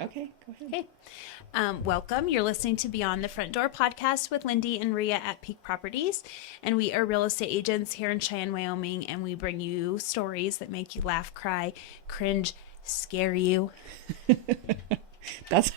Okay, go ahead. Okay. Welcome. You're listening to Beyond the Front Door podcast with Lindy and Rhea at Peak Properties. And we are real estate agents here in Cheyenne, Wyoming. And we bring you stories that make you laugh, cry, cringe, scare you. That's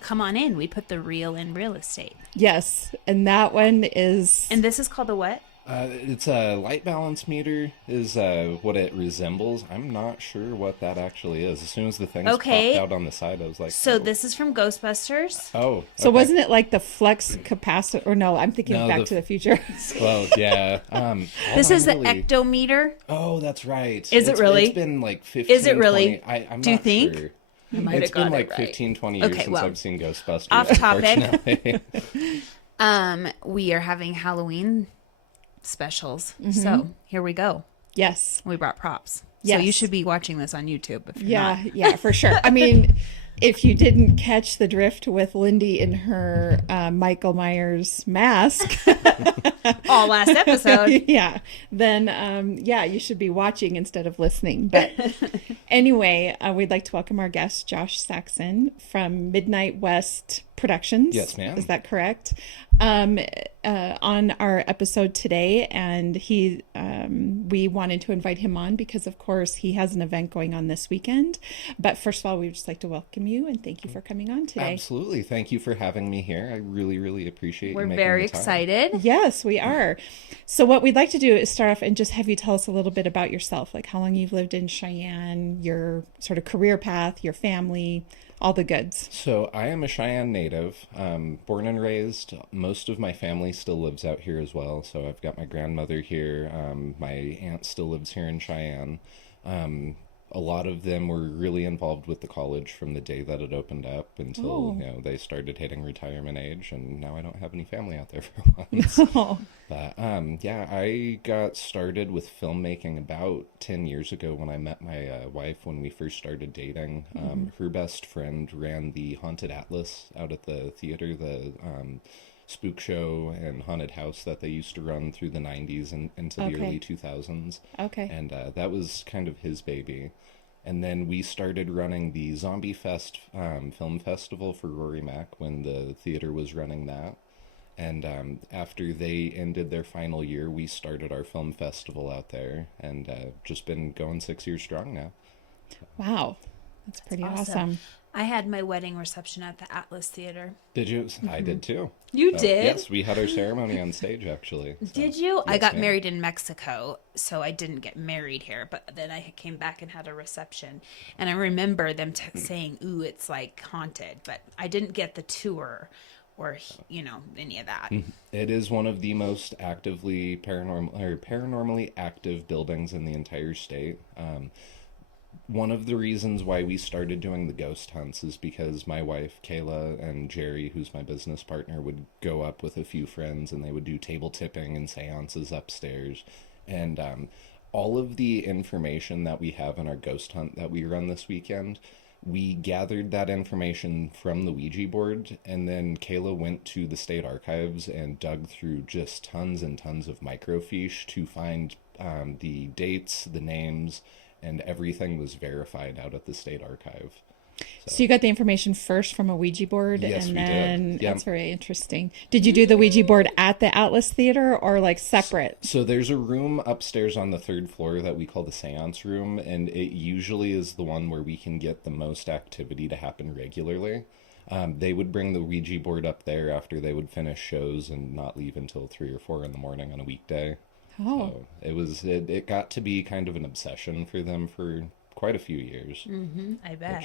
Come on in. We put the real in real estate. yes, and that one is. And this is called the what? It's a light balance meter is what it resembles. I'm not sure what that actually is. As soon as the things popped out on the side, I was like, So oh. this is from Ghostbusters. Oh, okay. So wasn't it like the flux capacitor? Or no, I'm thinking No, Back to the Future. Well, yeah. This is the ectometer. Oh, that's right. Is it really? It's been like 15, Is it really? 20, I'm Do you not think? sure. I might have It's got been it like right. 15, 20 years Okay, since well, I've seen Ghostbusters. off topic. Unfortunately. We are having Halloween specials. So here we go. Yes. We brought props. So Yes. you should be watching this on YouTube if you're Yeah, not. yeah, for sure. I mean, if you didn't catch the drift with Lindy in her Michael Myers mask, All last episode. yeah, then yeah, you should be watching instead of listening. But anyway, we'd like to welcome our guest, Josh Saxon from Midnight West Productions. Yes, ma'am. Is that correct? On our episode today, and we wanted to invite him on because, of course, he has an event going on this weekend. But first of all, we'd just like to welcome you and thank you for coming on today. Absolutely. Thank you for having me here. I really, really appreciate We're you making very the time. excited. Yes, we are. So what we'd like to do is start off and just have you tell us a little bit about yourself, like how long you've lived in Cheyenne, your sort of career path, your family, all the goods. So I am a Cheyenne native, born and raised. Most of my family still lives out here as well. So I've got my grandmother here. My aunt still lives here in Cheyenne. A lot of them were really involved with the college from the day that it opened up until they started hitting retirement age, and now I don't have any family out there for once. Oh, But yeah, I got started with filmmaking about 10 years ago when I met my wife when we first started dating. Her best friend ran the Haunted Atlas out at the theater, the spook show and haunted house that they used to run through the 90s and into the Okay. early 2000s. okay. And that was kind of his baby. And then we started running the Zombie Fest film festival for Rory Mac when the theater was running that. And after they ended their final year, we started our film festival out there, and just been going 6 years strong now. Wow. That's pretty Awesome. awesome. I had my wedding reception at the Atlas Theater. Did you? I did too. You did? Yes, we had our ceremony on stage actually. So, Did you? I yes, got ma'am. married in Mexico, so I didn't get married here. But then I came back and had a reception. And I remember them saying, ooh, it's like haunted. But I didn't get the tour or, any of that. It is one of the most paranormally active buildings in the entire state. One of the reasons why we started doing the ghost hunts is because my wife, Kayla, and Jerry, who's my business partner, would go up with a few friends and they would do table tipping and seances upstairs. And all of the information that we have in our ghost hunt that we run this weekend, we gathered that information from the Ouija board, and then Kayla went to the state archives and dug through just tons and tons of microfiche to find the dates, the names, and everything was verified out at the state archive. So you got the information first from a Ouija board, Yes, and we did. then Yeah. that's very interesting. Did you do the Ouija board at the Atlas Theater or like separate? So there's a room upstairs on the third floor that we call the seance room, and it usually is the one where we can get the most activity to happen regularly. They would bring the Ouija board up there after they would finish shows and not leave until 3 or 4 in the morning on a weekday. Oh, So it got to be kind of an obsession for them for quite a few years. I bet.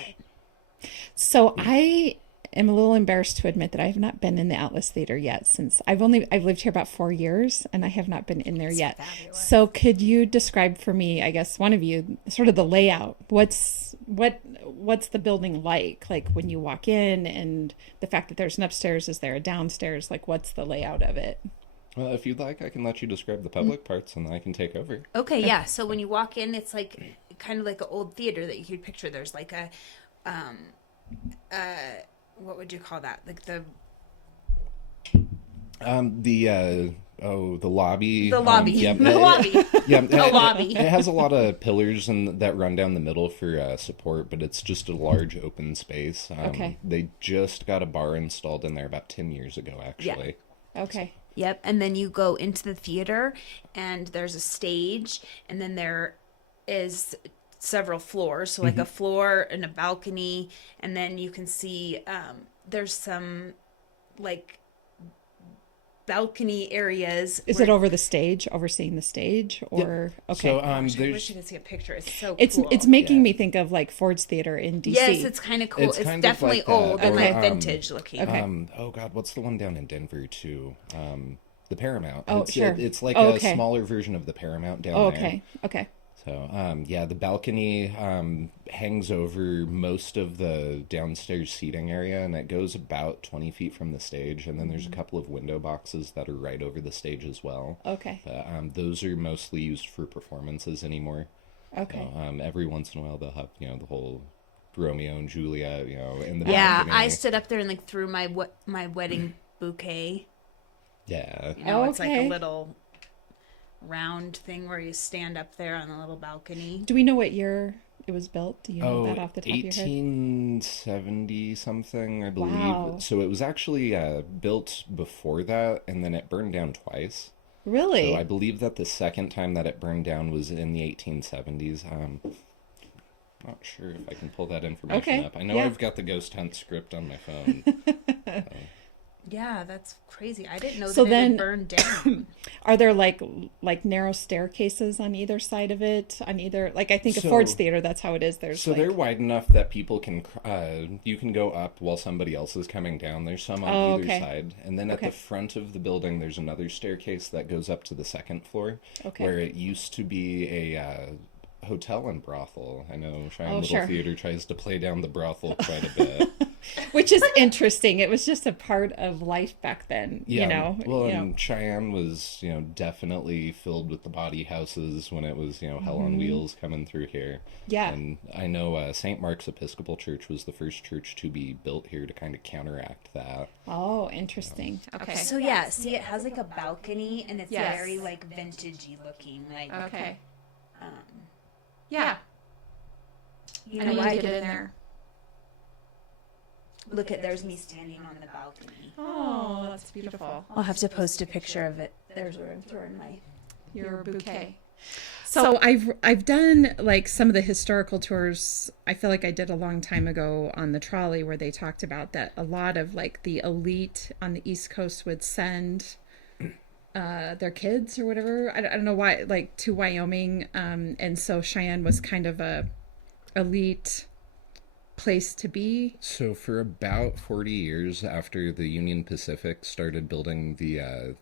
so I am a little embarrassed to admit that I have not been in the Atlas Theater yet since I've lived here about 4 years and I have not been in there yet. fabulous. So could you describe for me, I guess one of you, sort of the layout? What's the building like? Like when you walk in, and the fact that there's an upstairs, is there a downstairs? Like what's the layout of it? Well, if you'd like, I can let you describe the public parts and then I can take over. Okay, yeah. So when you walk in, it's like kind of like an old theater that you could picture. There's like a, what would you call that? Like the Oh, the lobby. The lobby. Yep, The lobby. Yeah, The lobby. It has a lot of pillars that run down the middle for support, but it's just a large open space. Okay. They just got a bar installed in there about 10 years ago, actually. Okay. Yep. And then you go into the theater and there's a stage, and then there is several floors. So like a floor and a balcony, and then you can see there's some like balcony areas. Is it over the stage, overseeing the stage, or okay? So I there's wish you could see a picture. It's so It's cool. it's making me think of like Ford's Theater in DC. Yes, it's kind of cool. It's It's kind of definitely like that, old and or, like vintage looking. Okay. oh God, what's the one down in Denver too? The Paramount. Oh, sure. It's like Oh, a okay. smaller version of the Paramount down Oh, there. okay. Okay. So, yeah, the balcony hangs over most of the downstairs seating area, and it goes about 20 feet from the stage. And then there's a couple of window boxes that are right over the stage as well. Okay. But, those are mostly used for performances anymore. Okay. So, every once in a while, they'll have, the whole Romeo and Juliet, in the Yeah, balcony. I stood up there and like threw my wedding bouquet. Yeah. It's like a Okay. little round thing where you stand up there on the little balcony. Do we know what year it was built? Do you know Oh, that off the top of your head? 1870 something, I believe. Wow. So it was actually built before that, and then it burned down twice. Really? So I believe that the second time that it burned down was in the 1870s. Not sure if I can pull that information Okay, up. I know yeah. I've got the ghost hunt script on my phone. Yeah, that's crazy. I didn't know So that it then- had burned down. Are there like narrow staircases on either side of it? On either, like I think of So- Ford's Theater, that's how it is. There's So like, they're wide enough that people can, you can go up while somebody else is coming down. There's some on Oh, either okay. side. And then at Okay. the front of the building, there's another staircase that goes up to the second floor, Okay. where it used to be a hotel and brothel. I know Cheyenne Oh, Little sure. Theater tries to play down the brothel quite a bit. which is interesting. It was just a part of life back then. Well, you know. and Cheyenne was, definitely filled with the body houses when it was, hell on wheels coming through here. Yeah. And I know St. Mark's Episcopal Church was the first church to be built here to kind of counteract that. Oh, interesting. Okay. So yeah, see, it has like a balcony, and it's Yes. very like vintagey looking. Like Okay. Yeah. you I know need what? to get in there. Look at there's me standing on the balcony. Oh, that's beautiful. I'll have to post a picture of it. There's where I'm throwing my. Your bouquet. So I've done like some of the historical tours. I feel like I did a long time ago on the trolley where they talked about that a lot of like the elite on the East Coast would send their kids or whatever. I don't know why, like to Wyoming. And so Cheyenne was kind of a elite place to be. So for about 40 years after the Union Pacific started building the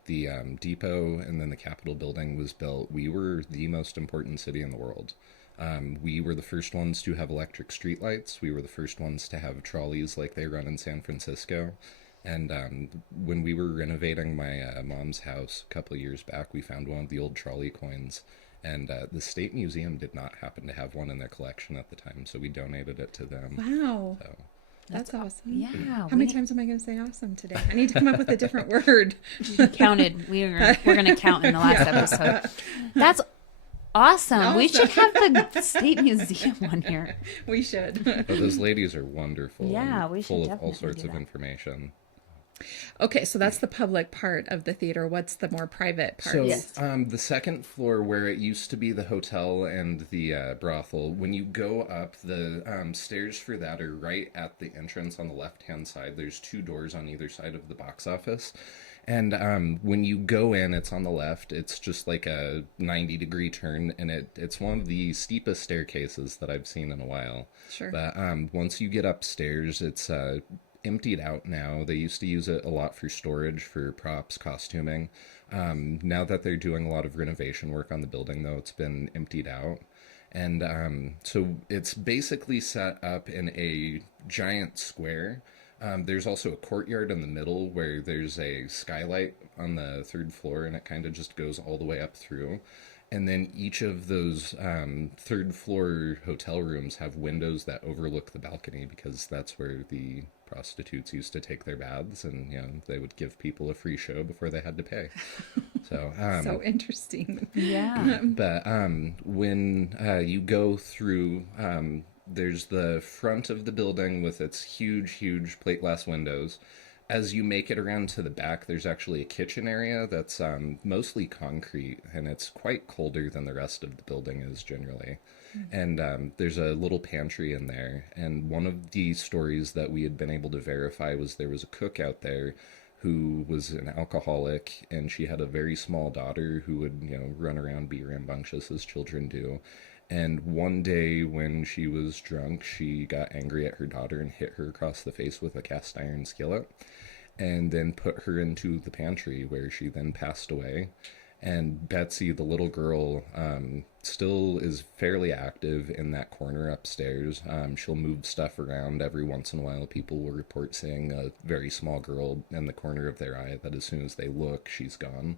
depot and then the Capitol building was built, we were the most important city in the world. We were the first ones to have electric streetlights. We were the first ones to have trolleys like they run in San Francisco. And when we were renovating my mom's house a couple of years back, we found one of the old trolley coins. And the State Museum did not happen to have one in their collection at the time, so we donated it to them. Wow. So, That's awesome. Yeah. How many times am I going to say awesome today? I need to come up with a different word. We counted. We're gonna count in the last episode. That's awesome. We should have the State Museum on here. We should. but those ladies are wonderful. Yeah, and we should full of all definitely sorts do of that. information. Okay, so that's the public part of the theater. What's the more private part? So, Yes. the second floor where it used to be the hotel and the brothel, when you go up, the stairs for that are right at the entrance on the left-hand side. There's two doors on either side of the box office. And when you go in, it's on the left. It's just like a 90-degree turn, and it's one of the steepest staircases that I've seen in a while. Sure. But once you get upstairs, it's emptied out now. They used to use it a lot for storage, for props, costuming. Now that they're doing a lot of renovation work on the building, though, it's been emptied out. And so it's basically set up in a giant square. There's also a courtyard in the middle where there's a skylight on the third floor, and it kind of just goes all the way up through. And then each of those third floor hotel rooms have windows that overlook the balcony, because that's where the prostitutes used to take their baths, and they would give people a free show before they had to pay. So So interesting. Yeah. but when you go through, there's the front of the building with its huge plate glass windows. As you make it around to the back, there's actually a kitchen area that's mostly concrete, and it's quite colder than the rest of the building is generally. And there's a little pantry in there. And one of the stories that we had been able to verify was there was a cook out there who was an alcoholic, and she had a very small daughter who would, run around, be rambunctious as children do. And one day when she was drunk, she got angry at her daughter and hit her across the face with a cast iron skillet, and then put her into the pantry, where she then passed away. And Betsy, the little girl, still is fairly active in that corner upstairs. She'll move stuff around every once in a while. People will report seeing a very small girl in the corner of their eye that as soon as they look, she's gone.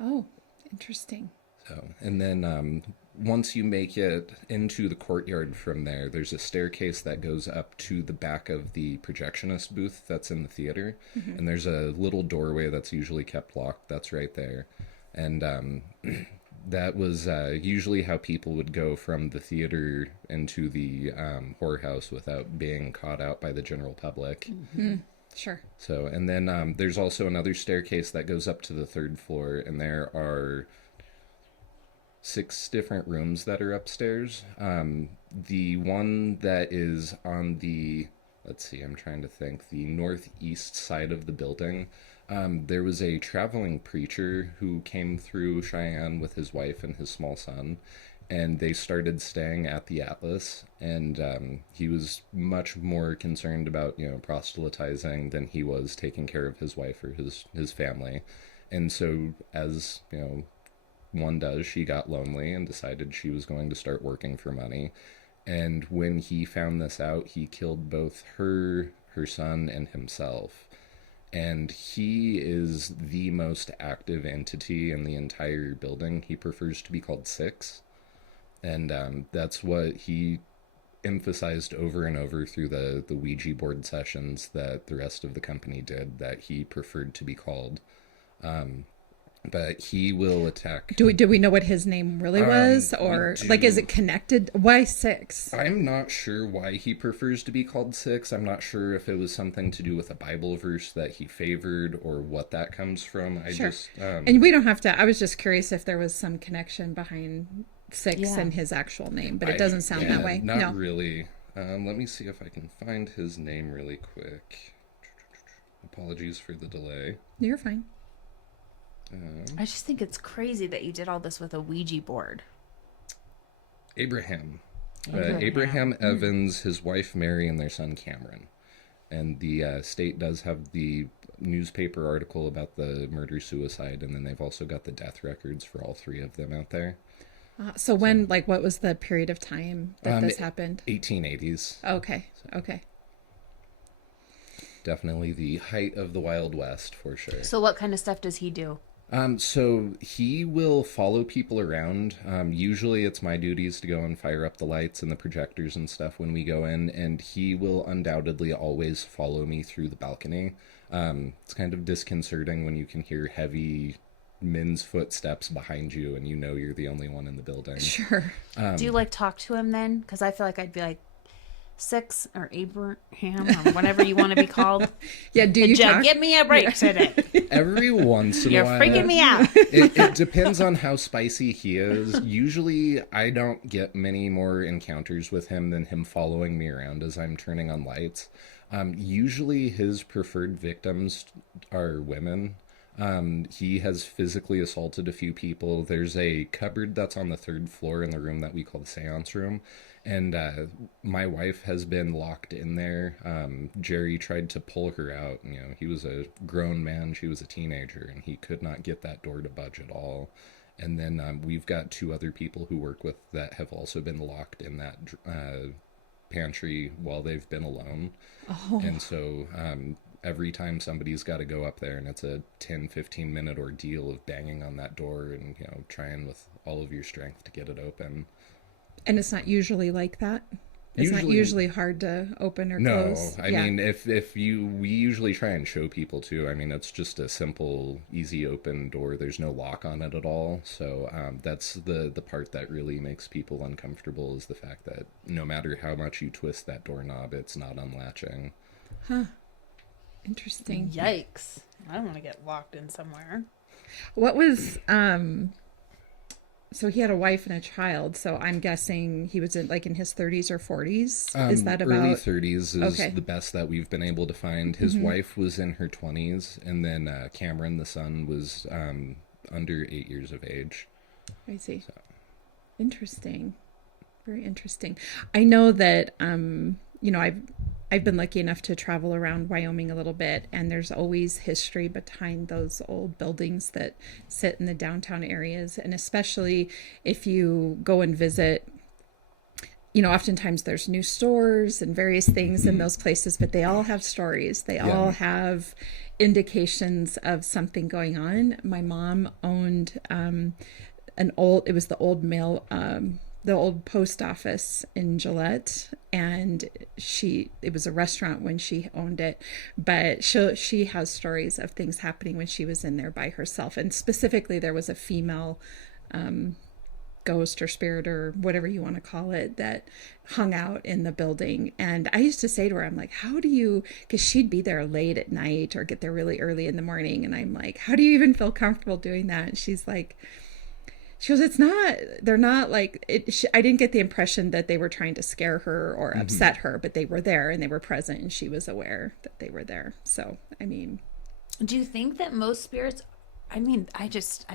Oh, interesting. So, and then once you make it into the courtyard from there, there's a staircase that goes up to the back of the projectionist booth that's in the theater. And there's a little doorway that's usually kept locked that's right there. And that was usually how people would go from the theater into the whorehouse without being caught out by the general public. Sure. So, and then there's also another staircase that goes up to the third floor, and there are 6 different rooms that are upstairs. The one that is on the, let's see, I'm trying to think, the northeast side of the building, there was a traveling preacher who came through Cheyenne with his wife and his small son, and they started staying at the Atlas, and he was much more concerned about, proselytizing than he was taking care of his wife or his family. And so, as, one does, she got lonely and decided she was going to start working for money. And when he found this out, he killed both her son, and himself. And he is the most active entity in the entire building. He prefers to be called Six. And that's what he emphasized over and over through the Ouija board sessions that the rest of the company did, that he preferred to be called. But he will attack. Do we know what his name really was? Or, is it connected? Why 6? I'm not sure why he prefers to be called Six. I'm not sure if it was something to do with a Bible verse that he favored or what that comes from. Sure. And we don't have to, I was just curious if there was some connection behind 6 and his actual name, but it doesn't sound that way. Not really. Let me see if I can find his name really quick. Apologies for the delay. You're fine. I just think it's crazy that you did all this with a Ouija board. Abraham Evans, his wife Mary, and their son Cameron. And the state does have the newspaper article about the murder-suicide, and then they've also got the death records for all 3 of them out there. So when, what was the period of time that this happened? 1880s. Okay. Definitely the height of the Wild West, for sure. So what kind of stuff does he do? So he will follow people around. Usually it's my duties to go and fire up the lights and the projectors and stuff when we go in, and he will undoubtedly always follow me through the balcony. It's kind of disconcerting when you can hear heavy men's footsteps behind you and you're the only one in the building. Sure. Do you talk to him then? Because I feel like I'd be like, 6 or Abraham or whatever you want to be called. Yeah, do you talk? Give me a break today. Every once in a while. You're freaking me out. It depends on how spicy he is. Usually I don't get many more encounters with him than him following me around as I'm turning on lights. Usually his preferred victims are women. He has physically assaulted a few people. There's a cupboard that's on the 3rd floor in the room that we call the seance room. And my wife has been locked in there. Jerry tried to pull her out. He was a grown man. She was a teenager, and he could not get that door to budge at all. And then we've got 2 other people who work with that have also been locked in that pantry while they've been alone. Oh. And so every time somebody's got to go up there, and it's a 10-15 minute ordeal of banging on that door and trying with all of your strength to get it open. And it's not usually like that? It's not usually hard to open or No, close. I mean, we usually try and show people too. I mean, it's just a simple, easy open door. There's no lock on it at all. So that's the part that really makes people uncomfortable, is the fact that no matter how much you twist that doorknob, it's not unlatching. Huh. Interesting. Yikes. I don't want to get locked in somewhere. What was so he had a wife and a child, so I'm guessing he was in his 30s or 40s. Is that about early 30s is okay. the best that we've been able to find. His wife was in her 20s, and then Cameron, the son, was under 8 years of age. I see. So. Interesting. Very interesting. I know that I've been lucky enough to travel around Wyoming a little bit, and there's always history behind those old buildings that sit in the downtown areas. And especially if you go and visit, oftentimes there's new stores and various things in those places, but they all have stories. They all have indications of something going on. My mom owned it was the old mail, the old post office in Gillette, and it was a restaurant when she owned it, but she has stories of things happening when she was in there by herself. And specifically, there was a female ghost or spirit or whatever you want to call it that hung out in the building. And I used to say to her, I'm like, how do you, because she'd be there late at night or get there really early in the morning, and I'm like, how do you even feel comfortable doing that? And she goes, they're not like it. I didn't get the impression that they were trying to scare her or upset her, but they were there and they were present, and she was aware that they were there. So, I mean. Do you think that most spirits, I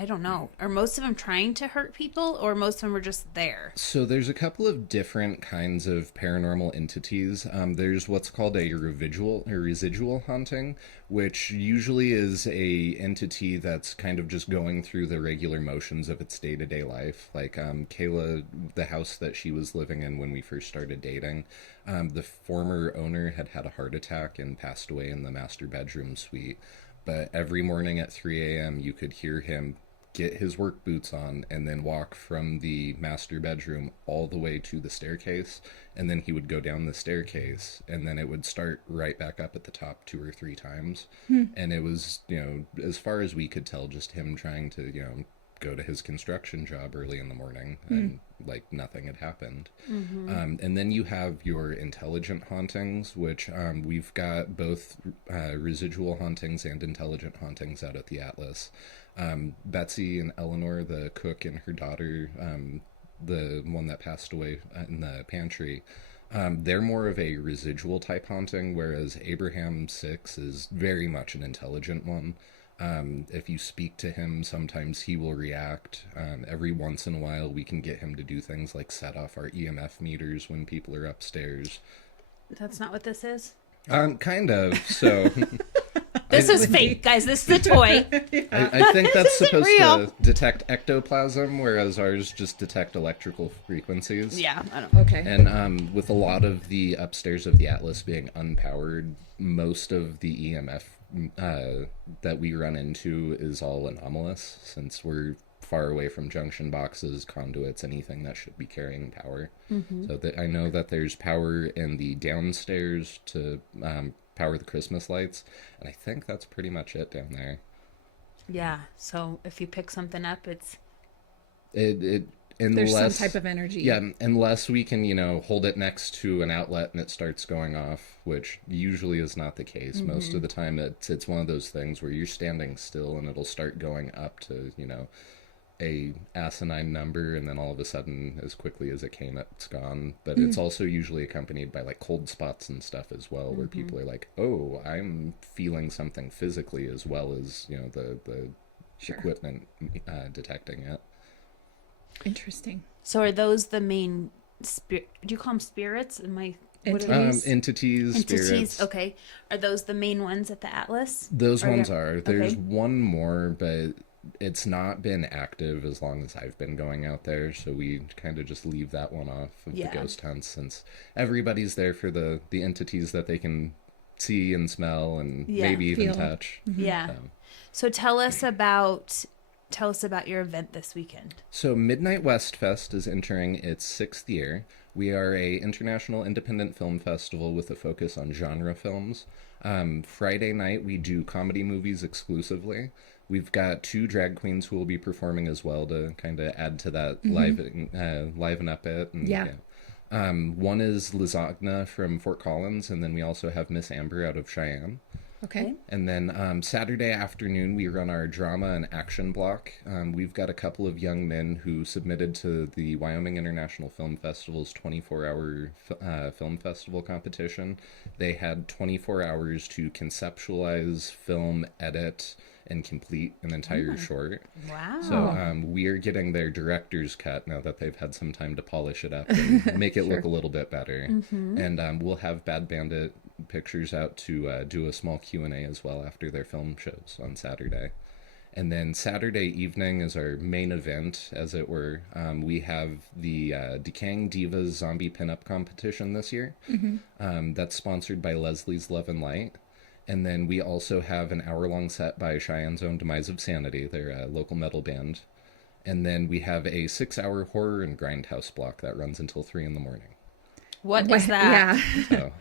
don't know, are most of them trying to hurt people, or most of them are just there? So there's a couple of different kinds of paranormal entities. There's what's called a residual haunting, which usually is a entity that's kind of just going through the regular motions of its day-to-day life. Like Kayla, the house that she was living in when we first started dating, the former owner had a heart attack and passed away in the master bedroom suite. But every morning at 3 a.m. you could hear him get his work boots on and then walk from the master bedroom all the way to the staircase. And then he would go down the staircase, and then it would start right back up at the top 2 or 3 times. And it was, as far as we could tell, just him trying to, go to his construction job early in the morning, and nothing had happened. And then you have your intelligent hauntings, which we've got both residual hauntings and intelligent hauntings out at the Atlas. Betsy and Eleanor, the cook, and her daughter, the one that passed away in the pantry, they're more of a residual type haunting, whereas Abraham 6 is very much an intelligent one. If you speak to him, sometimes he will react. Every once in a while, we can get him to do things like set off our EMF meters when people are upstairs. That's not what this is? Kind of. So This is fake, guys. This is a toy. I think that's supposed real. to detect ectoplasm, whereas ours just detect electrical frequencies. Yeah, I don't know. Okay. And with a lot of the upstairs of the Atlas being unpowered, most of the EMF that we run into is all anomalous, since we're far away from junction boxes, conduits, anything that should be carrying power. So I know that there's power in the downstairs to power the Christmas lights, and I think that's pretty much it down there. Yeah, so if you pick something up, it's... There's some type of energy. Yeah, unless we can, hold it next to an outlet and it starts going off, which usually is not the case. Most of the time it's one of those things where you're standing still and it'll start going up to, a asinine number, and then all of a sudden, as quickly as it came, it's gone. But it's also usually accompanied by cold spots and stuff as well, where people are like, oh, I'm feeling something physically, as well as, the equipment detecting it. Interesting. So are those the main do you call them spirits? Entities, spirits. Okay. Are those the main ones at the Atlas? Those ones are. There's okay. one more, but it's not been active as long as I've been going out there, so we kind of just leave that one off of the ghost hunts, since everybody's there for the entities that they can see and smell and maybe even touch. Yeah. So tell us about your event this weekend. So Midnight West Fest is entering its 6th year. We are a international independent film festival with a focus on genre films. Friday night, we do comedy movies exclusively. We've got 2 drag queens who will be performing as well to kind of add to that liven up it. And, Yeah. one is Lasagna from Fort Collins, and then we also have Miss Amber out of Cheyenne. Okay. And then Saturday afternoon, we run our drama and action block. We've got a couple of young men who submitted to the Wyoming International Film Festival's 24-hour film festival competition. They had 24 hours to conceptualize, film, edit, and complete an entire short. Wow. So we are getting their director's cut now that they've had some time to polish it up and make it look a little bit better. And we'll have Bad Bandit Pictures out to do a small Q&A as well after their film shows on Saturday. And then Saturday evening is our main event, as it were. We have the Decaying Divas Zombie Pinup Competition this year. That's sponsored by Leslie's Love and Light. And then we also have an hour-long set by Cheyenne's own Demise of Sanity, their local metal band. And then we have a 6-hour horror and grindhouse block that runs until 3 in the morning. What is that? Yeah. So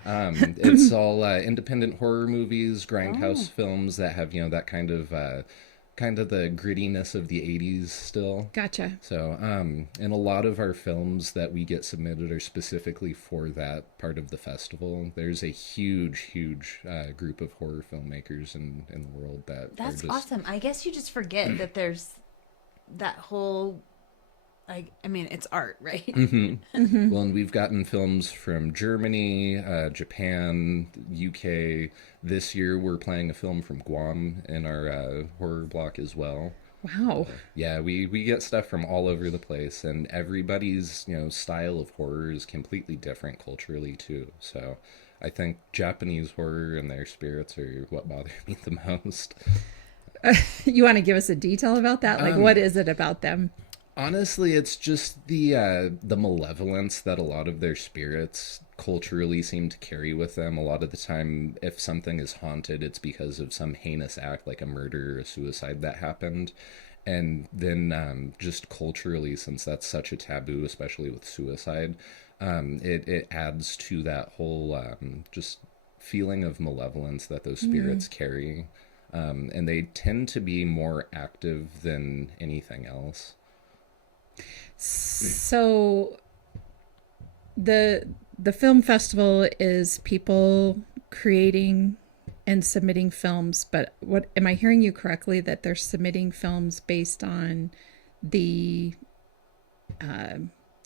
it's all independent horror movies, grindhouse films that have, that kind of the grittiness of the 80s still. Gotcha. So, and a lot of our films that we get submitted are specifically for that part of the festival. There's a huge group of horror filmmakers in the world that That's are just... awesome. I guess you just forget that there's that whole, it's art, right? Well, and we've gotten films from Germany, Japan, UK. This year we're playing a film from Guam in our horror block as well. Wow. Yeah, we get stuff from all over the place, and everybody's, style of horror is completely different culturally too. So I think Japanese horror and their spirits are what bother me the most. You want to give us a detail about that? Like, what is it about them? Honestly, it's just the malevolence that a lot of their spirits culturally seem to carry with them. A lot of the time, if something is haunted, it's because of some heinous act like a murder or a suicide that happened. And then just culturally, since that's such a taboo, especially with suicide, it adds to that whole just feeling of malevolence that those spirits carry. And they tend to be more active than anything else. So the film festival is people creating and submitting films, but what am I hearing you correctly that they're submitting films based on the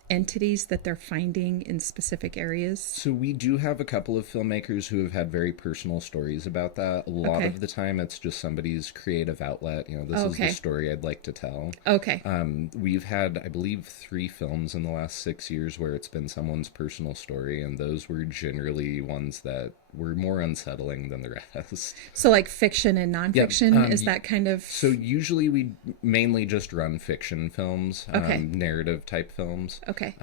entities that they're finding in specific areas? So we do have a couple of filmmakers who have had very personal stories about that. A lot of the time it's just somebody's creative outlet. This is the story I'd like to tell. Okay. We've had, I believe, 3 films in the last 6 years where it's been someone's personal story, and those were generally ones that were more unsettling than the rest. So like fiction and nonfiction, is that kind of... So usually we mainly just run fiction films, narrative type films. Okay.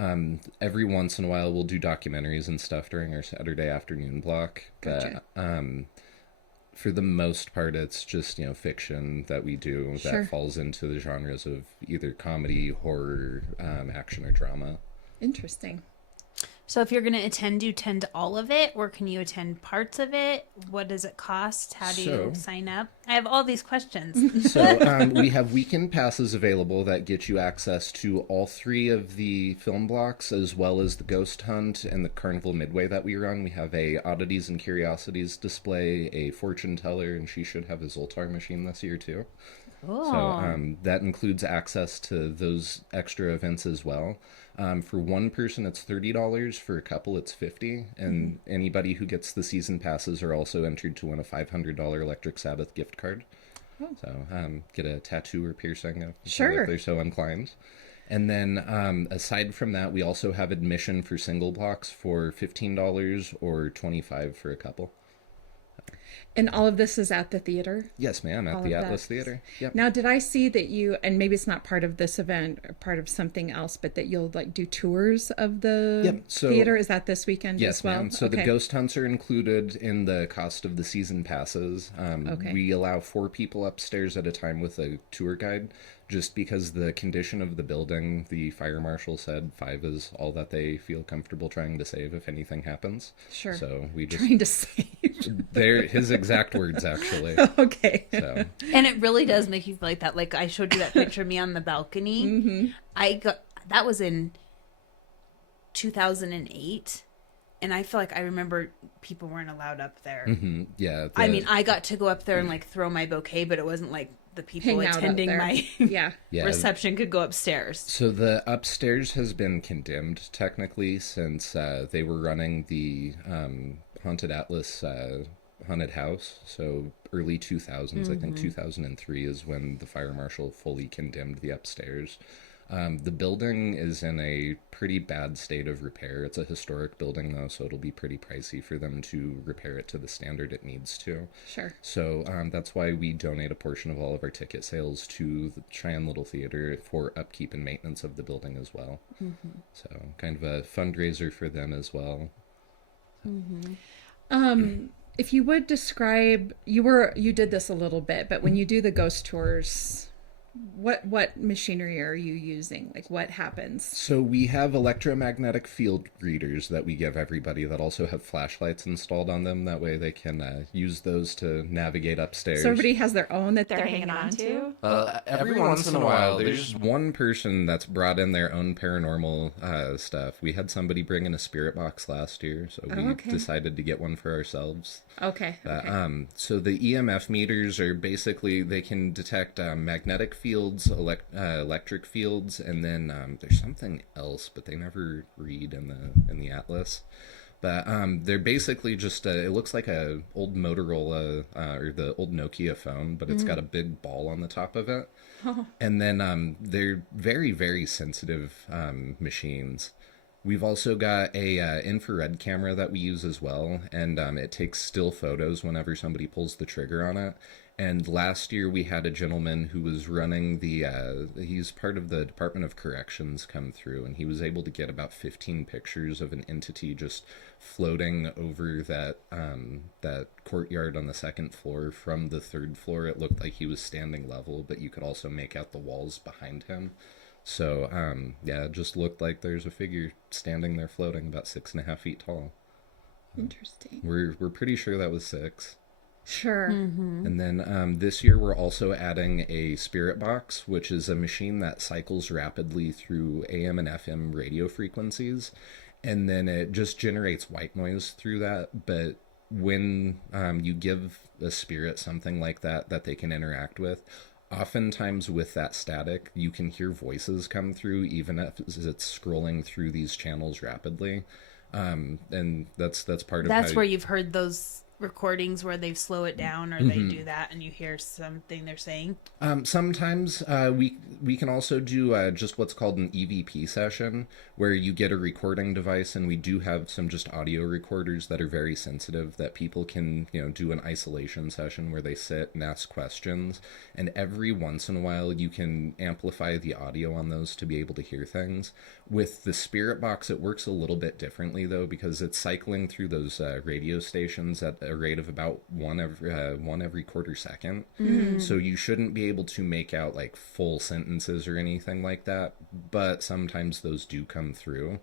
Every once in a while we'll do documentaries and stuff during our Saturday afternoon block. Gotcha. But for the most part, it's just, fiction that we do that falls into the genres of either comedy, horror, action, or drama. Interesting. So if you're going to attend, do you attend all of it, or can you attend parts of it? What does it cost? How do you sign up? I have all these questions. So we have weekend passes available that get you access to all 3 of the film blocks, as well as the Ghost Hunt and the Carnival Midway that we run. We have a Oddities and Curiosities display, a fortune teller, and she should have a Zoltar machine this year too. Cool. So that includes access to those extra events as well. For one person, it's $30. For a couple, it's $50. And anybody who gets the season passes are also entered to win a $500 Electric Sabbath gift card. Oh. So get a tattoo or piercing if they're so inclined. And then aside from that, we also have admission for single blocks for $15 or $25 for a couple. And all of this is at the theater? Yes, ma'am, at All the of Atlas that. Theater. Yep. Now, did I see that you, and maybe it's not part of this event or part of something else, but that you'll like do tours of the Yep, so- theater? Is that this weekend Yes, as well? ma'am. So Okay. the ghost hunts are included in the cost of the season passes. Okay. We allow 4 people upstairs at a time with a tour guide, just because the condition of the building, the fire marshal said 5 is all that they feel comfortable trying to save if anything happens. Sure. So we just Trying to save. they're his exact words actually. Okay. So And it really does make you feel like that. Like I showed you that picture of me on the balcony. Mm-hmm. That was in 2008, and I feel like I remember people weren't allowed up there. yeah, I mean, I got to go up there and like throw my bouquet, but it wasn't like the people Hang out up attending there. my Yeah. yeah. reception could go upstairs. So the upstairs has been condemned technically since they were running the Haunted Atlas haunted house. So early 2000s, I think 2003 is when the fire marshal fully condemned the upstairs. The building is in a pretty bad state of repair. It's a historic building though, so it'll be pretty pricey for them to repair it to the standard it needs to. Sure. So that's why we donate a portion of all of our ticket sales to the Cheyenne Little Theater for upkeep and maintenance of the building as well. So kind of a fundraiser for them as well. If you would describe, you did this a little bit, but when you do the ghost tours, what machinery are you using? Like what happens? So we have electromagnetic field readers that we give everybody that also have flashlights installed on them. That way they can use those to navigate upstairs. So everybody has their own that They're hanging on to. Every once in a while, there's one person that's brought in their own paranormal stuff. We had somebody bring in a spirit box last year, so we okay. decided to get one for ourselves. Okay. So the EMF meters are basically, they can detect magnetic fields, electric fields, and then there's something else, but they never read in the Atlas. But they're basically just, it looks like a old Motorola or the old Nokia phone, but it's got a big ball on the top of it. And then they're very, very sensitive machines. We've also got a infrared camera that we use as well, and it takes still photos whenever somebody pulls the trigger on it. And last year we had a gentleman who was running he's part of the Department of Corrections come through, and he was able to get about 15 pictures of an entity just floating over that courtyard on the 2nd floor from the 3rd floor. It looked like he was standing level, but you could also make out the walls behind him. So, yeah, it just looked like there's a figure standing there floating about 6.5 feet tall. Interesting. We're pretty sure that was 6. Sure. And then this year we're also adding a spirit box, which is a machine that cycles rapidly through AM and FM radio frequencies. And then it just generates white noise through that. But when you give a spirit something like that they can interact with, oftentimes with that static, you can hear voices come through, even as it's scrolling through these channels rapidly. And that's part of That's where you've heard those recordings where they slow it down or they do that and you hear something they're saying. Sometimes we can also do just what's called an EVP session, where you get a recording device, and we do have some just audio recorders that are very sensitive that people can do an isolation session where they sit and ask questions, and every once in a while you can amplify the audio on those to be able to hear things. With the spirit box, it works a little bit differently though, because it's cycling through those radio stations at a rate of about one every quarter second. So you shouldn't be able to make out like full sentences or anything like that, but sometimes those do come through.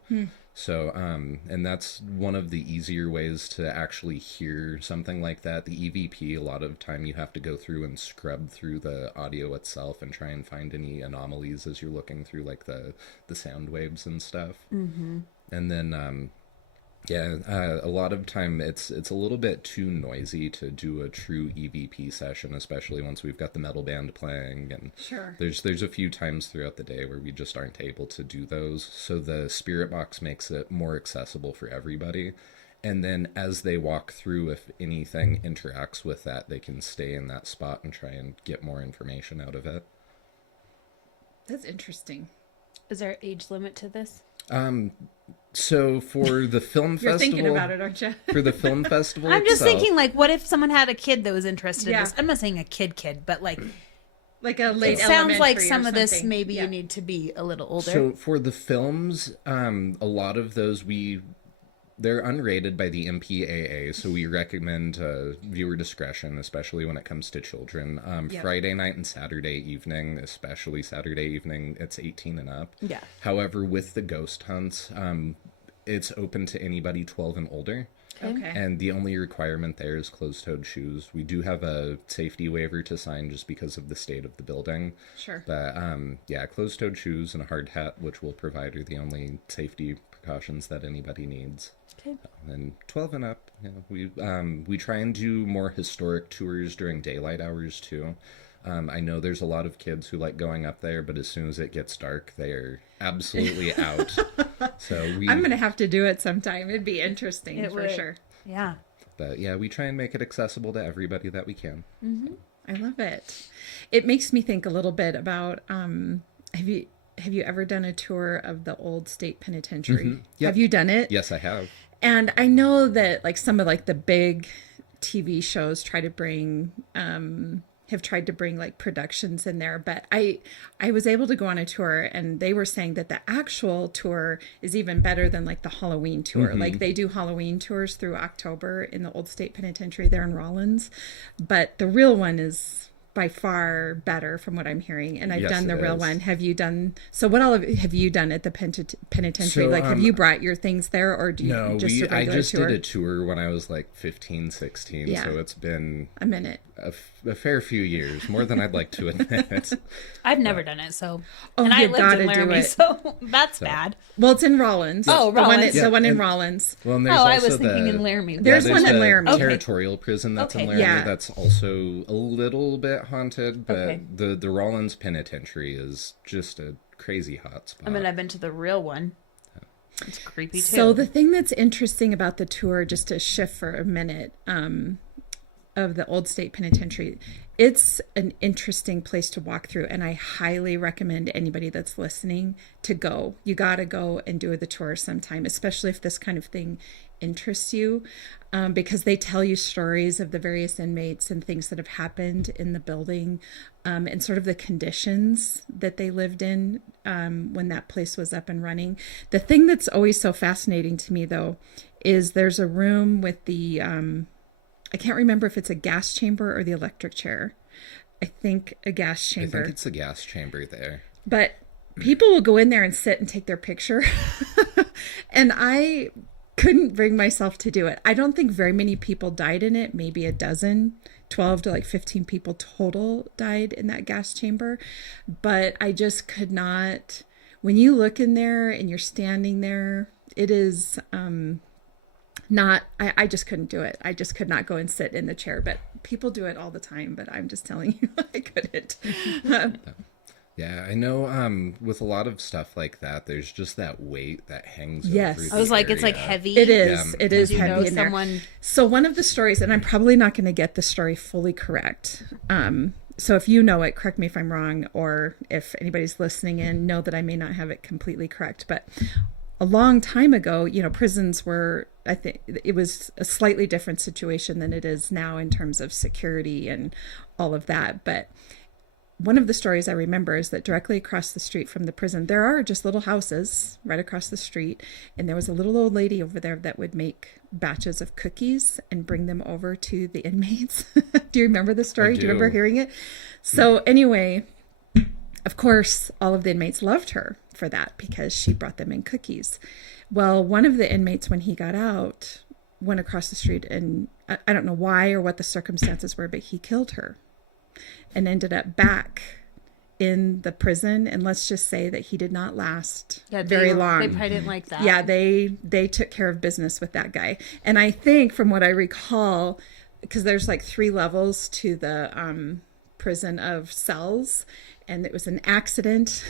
So and that's one of the easier ways to actually hear something like that. The EVP, a lot of time you have to go through and scrub through the audio itself and try and find any anomalies as you're looking through like the sound waves and stuff. And then a lot of time it's a little bit too noisy to do a true EVP session, especially once we've got the metal band playing. And Sure. there's a few times throughout the day where we just aren't able to do those. So the spirit box makes it more accessible for everybody. And then as they walk through, if anything interacts with that, they can stay in that spot and try and get more information out of it. That's interesting. Is there an age limit to this? So for the film You're festival, thinking about it, aren't you? for the film festival, I'm just itself, thinking, like, what if someone had a kid that was interested in Yeah. this? I'm not saying a kid, but like, Like a late it sounds like elementary or some of this something. maybe Yeah. you need to be a little older. So for the films, a lot of those they're unrated by the MPAA, so we recommend viewer discretion, especially when it comes to children. Yep. Friday night and Saturday evening, especially Saturday evening, it's 18 and up. Yeah. However, with the ghost hunts, it's open to anybody 12 and older. Okay. And the only requirement there is closed-toed shoes. We do have a safety waiver to sign just because of the state of the building. Sure. But yeah, closed-toed shoes and a hard hat, which we'll provide, are the only safety precautions that anybody needs. Okay. And 12 and up, you know, we try and do more historic tours during daylight hours too. I know there's a lot of kids who like going up there, but as soon as it gets dark, they're absolutely out. So I'm going to have to do it sometime. It'd be interesting It for would. sure. Yeah. But yeah, we try and make it accessible to everybody that we can. I love it. It makes me think a little bit about have you ever done a tour of the old state penitentiary? Yep. Have you done it? Yes, I have. And I know that like some of like the big TV shows try to bring have tried to bring like productions in there, but I was able to go on a tour and they were saying that the actual tour is even better than like the Halloween tour. Like they do Halloween tours through October in the old state penitentiary there in Rollins, but the real one is by far better from what I'm hearing. And I've Yes, done the it real is. one. Have you done, so what all have you done at the penitentiary? So, like, have you brought your things there or do you No, just a I regular just tour? did a tour when I was like 15, 16. Yeah. So it's been A minute. a fair few years, more than I'd like to admit. I've never done it, so. Oh, and I you lived gotta in do Laramie, it. so that's bad. Well, it's in Rollins. Oh, The one, Rollins. the Yeah, one in and- Rollins. Well, and there's Oh, I also was thinking the, in Laramie. There's one in the Laramie. Okay. territorial prison that's Okay. in Laramie Yeah. that's also a little bit haunted, but Okay. the Rollins Penitentiary is just a crazy hot spot. I mean, I've been to the real one. It's creepy too. So the thing that's interesting about the tour, just to shift for a minute, of the old state penitentiary, it's an interesting place to walk through, and I highly recommend anybody that's listening to go. You got to go and do the tour sometime, especially if this kind of thing interests you, because they tell you stories of the various inmates and things that have happened in the building, and sort of the conditions that they lived in when that place was up and running. The thing that's always so fascinating to me, though, is there's a room with the I can't remember if it's a gas chamber or the electric chair. I think a gas I chamber. think it's a gas chamber there. But people will go in there and sit and take their picture. And I couldn't bring myself to do it. I don't think very many people died in it, maybe a dozen, 12 to like 15 people total died in that gas chamber. But I just could not, when you look in there and you're standing there, it is not, I just couldn't do it. I just could not go and sit in the chair, but people do it all the time, but I'm just telling you, I couldn't. Yeah, I know with a lot of stuff like that, there's just that weight that hangs Yes. over the I was like, it's like area. heavy. It is. Yeah. It is Do you know heavy in there. someone? So one of the stories, and I'm probably not going to get the story fully correct. So if you know it, correct me if I'm wrong, or if anybody's listening in, know that I may not have it completely correct. But a long time ago, prisons were, I think it was a slightly different situation than it is now in terms of security and all of that. But one of the stories I remember is that directly across the street from the prison, there are just little houses right across the street. And there was a little old lady over there that would make batches of cookies and bring them over to the inmates. Do you remember the story? I Do you remember do. hearing it? So anyway, of course, all of the inmates loved her for that because she brought them in cookies. Well, one of the inmates, when he got out, went across the street and I don't know why or what the circumstances were, but he killed her and ended up back in the prison. And let's just say that he did not last very long. They probably didn't like that. Yeah, they took care of business with that guy. And I think from what I recall, because there's like 3 levels to the prison of cells, and it was an accident.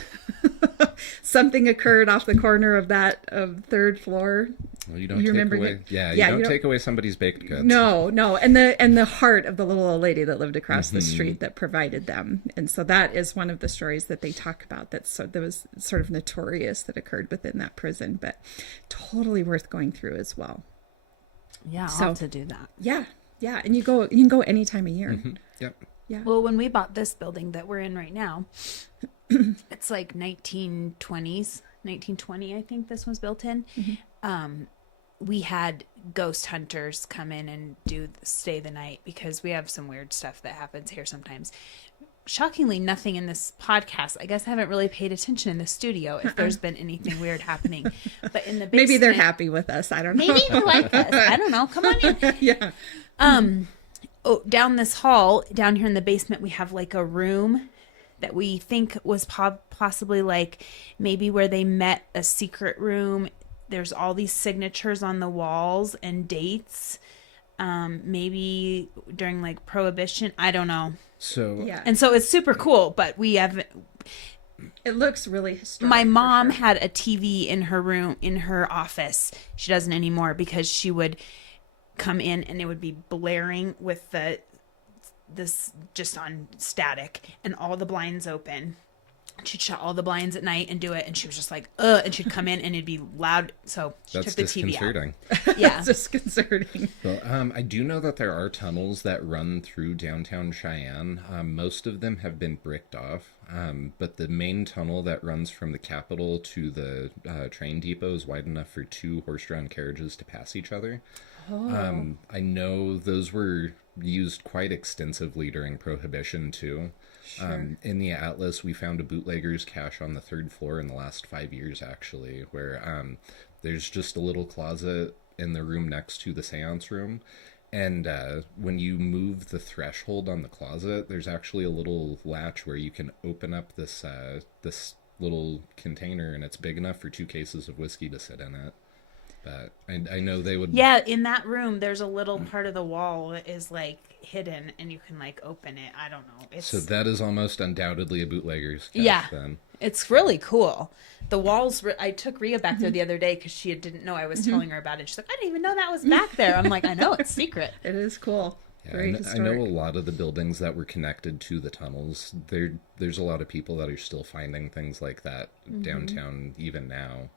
Something occurred off the corner of that third floor. Well, you don't You take remember away. it? Yeah, Yeah, you you don't don't- take away somebody's baked goods. No, and the heart of the little old lady that lived across the street that provided them, and so that is one of the stories that they talk about. That was sort of notorious that occurred within that prison, but totally worth going through as well. Yeah, I'll So- have to do that. Yeah, and you can go any time of year. Yep. Yeah. Well, when we bought this building that we're in right now, it's like 1920, I think this was built in. We had ghost hunters come in and stay the night because we have some weird stuff that happens here sometimes. Shockingly, nothing in this podcast. I guess I haven't really paid attention in the studio if there's been anything weird happening. But in the basement, Maybe they're happy with us. I don't know. Maybe they like us. I don't know. Come on in. Yeah. Down this hall, down here in the basement, we have like a room that we think was possibly like maybe where they met, a secret room. There's all these signatures on the walls and dates. Maybe during like Prohibition. I don't know. So Yeah. And so it's super cool, but we haven't. It looks really historic. My for mom sure. had a TV in her room, in her office. She doesn't anymore because she would come in and it would be blaring with this just on static and all the blinds open. She'd shut all the blinds at night and do it, and she was just like, ugh, and she'd come in and it'd be loud. So she that's took the TV out. disconcerting. Yeah. It's disconcerting. Well, I do know that there are tunnels that run through downtown Cheyenne. Most of them have been bricked off, but the main tunnel that runs from the Capitol to the train depot is wide enough for 2 horse-drawn carriages to pass each other. I know those were used quite extensively during Prohibition, too. Sure. In the Atlas, we found a bootlegger's cache on the 3rd floor in the last 5 years, actually, where there's just a little closet in the room next to the seance room. And when you move the threshold on the closet, there's actually a little latch where you can open up this little container, and it's big enough for 2 cases of whiskey to sit in it. But I know they would... Yeah, in that room, there's a little part of the wall that is like hidden and you can like open it. I don't know. It's So that is almost undoubtedly a bootlegger's cache, Yeah. then. It's really cool. The walls, I took Rhea back there the other day because she didn't know I was telling her about it. She's like, I didn't even know that was back there. I'm like, I know, it's secret. It is cool. Yeah, Very and I know historic. a lot of the buildings that were connected to the tunnels, there's a lot of people that are still finding things like that downtown even now.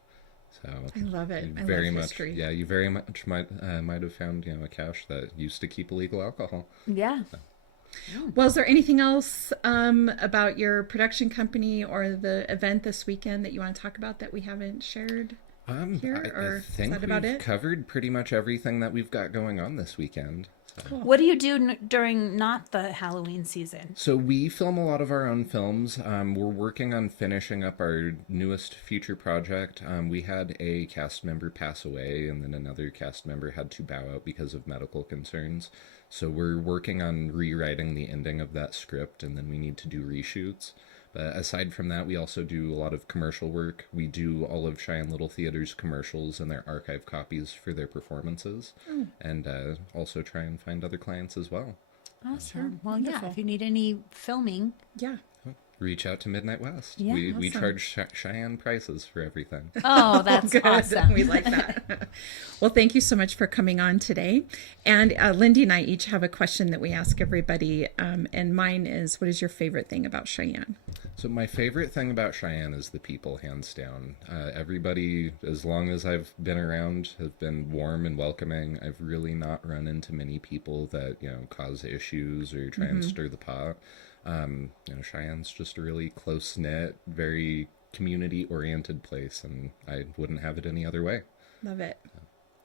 So I love it. you I very love much, history. yeah, you very much might have found a cache that used to keep illegal alcohol. Yeah. Well, is there anything else about your production company or the event this weekend that you want to talk about that we haven't shared? Here, or I is think that about we've it? covered pretty much everything that we've got going on this weekend. So. What do you do during not the Halloween season? So we film a lot of our own films. We're working on finishing up our newest feature project. We had a cast member pass away, and then another cast member had to bow out because of medical concerns. So we're working on rewriting the ending of that script, and then we need to do reshoots. But aside from that, we also do a lot of commercial work. We do all of Cheyenne Little Theater's commercials and their archive copies for their performances, and also try and find other clients as well. Awesome. Well, yeah, Wonderful. if you need any filming. Yeah. Reach out to Midnight West. Yeah, we awesome. charge Cheyenne prices for everything. Oh, that's Good. awesome. We like that. Well, thank you so much for coming on today. And Lindy and I each have a question that we ask everybody. And mine is, what is your favorite thing about Cheyenne? So my favorite thing about Cheyenne is the people, hands down. Everybody, as long as I've been around, have been warm and welcoming. I've really not run into many people that, cause issues or try and stir the pot. Cheyenne's just a really close-knit, very community-oriented place, and I wouldn't have it any other way. Love it.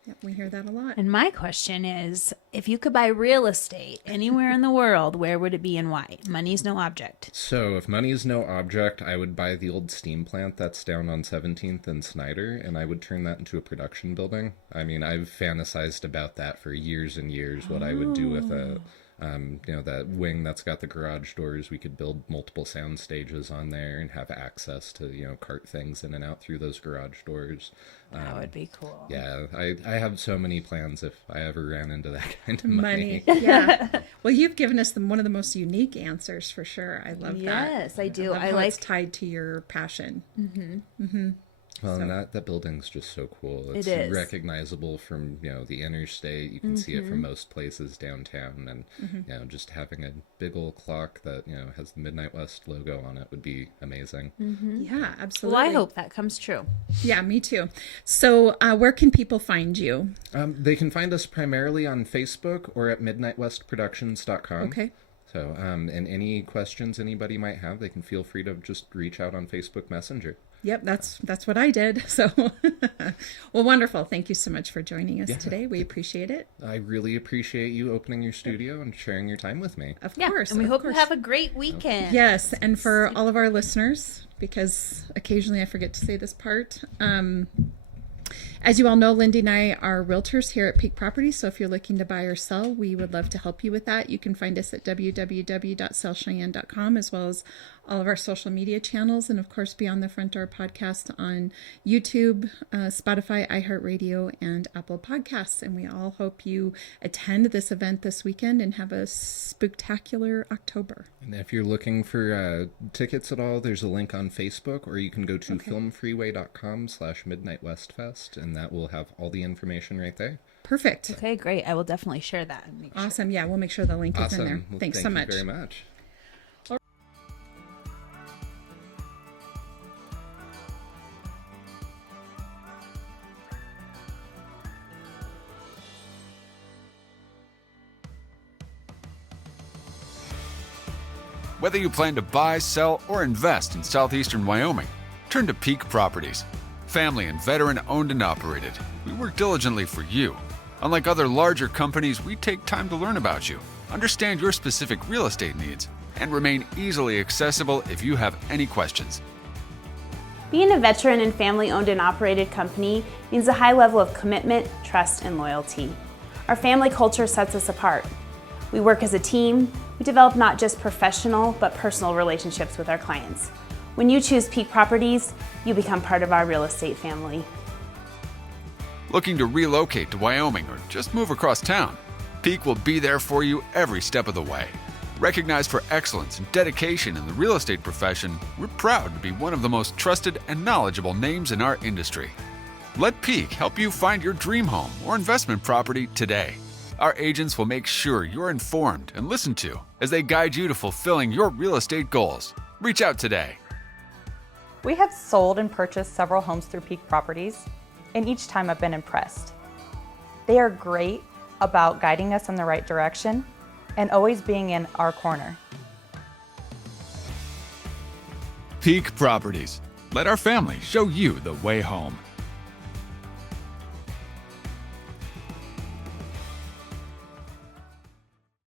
Yep, we hear that a lot. And my question is, if you could buy real estate anywhere in the world, where would it be and why? Money's no object. So if money is no object, I would buy the old steam plant that's down on 17th and Snyder, and I would turn that into a production building. I mean, I've fantasized about that for years and years, what I would do with it. That wing that's got the garage doors, we could build multiple sound stages on there and have access to, cart things in and out through those garage doors. That would be cool. Yeah, I have so many plans if I ever ran into that kind of money. Yeah. Well, you've given us one of the most unique answers for sure. I love that. Yes, I do. love I how like it's tied to your passion. Well, and that building's just so cool. It's It is. recognizable from, the interstate. You can see it from most places downtown. And, just having a big old clock that, has the Midnight West logo on it would be amazing. Yeah, absolutely. Well, I hope that comes true. Yeah, me too. So where can people find you? They can find us primarily on Facebook or at midnightwestproductions.com. Okay. So, and any questions anybody might have, they can feel free to just reach out on Facebook Messenger. Yep, that's what I did. So, well, wonderful. Thank you so much for joining us today. We appreciate it. I really appreciate you opening your studio and sharing your time with me. Of Yeah, course. and we of hope course. you have a great weekend. Yes, and for all of our listeners, because occasionally I forget to say this part. As you all know, Lindy and I are realtors here at Peak Properties, so if you're looking to buy or sell, we would love to help you with that. You can find us at www.sellcheyenne.com, as well as all of our social media channels, and of course, Beyond the Front Door podcast on YouTube, Spotify, iHeartRadio, and Apple Podcasts. And we all hope you attend this event this weekend and have a spooktacular October. And if you're looking for tickets at all, there's a link on Facebook, or you can go to filmfreeway.com/midnightwestfest, and that will have all the information right there. Perfect. Okay, great. I will definitely share that and make sure. Awesome. Yeah, we'll make sure the link is in there. Well, Thanks so thank much. you very much. Whether you plan to buy, sell, or invest in southeastern Wyoming, turn to Peak Properties. Family and veteran owned and operated, we work diligently for you. Unlike other larger companies, we take time to learn about you, understand your specific real estate needs, and remain easily accessible if you have any questions. Being a veteran and family-owned and operated company means a high level of commitment, trust, and loyalty. Our family culture sets us apart. We work as a team. We develop not just professional, but personal relationships with our clients. When you choose Peak Properties, you become part of our real estate family. Looking to relocate to Wyoming or just move across town? Peak will be there for you every step of the way. Recognized for excellence and dedication in the real estate profession, we're proud to be one of the most trusted and knowledgeable names in our industry. Let Peak help you find your dream home or investment property today. Our agents will make sure you're informed and listened to as they guide you to fulfilling your real estate goals. Reach out today. We have sold and purchased several homes through Peak Properties, and each time I've been impressed. They are great about guiding us in the right direction and always being in our corner. Peak Properties. Let our family show you the way home.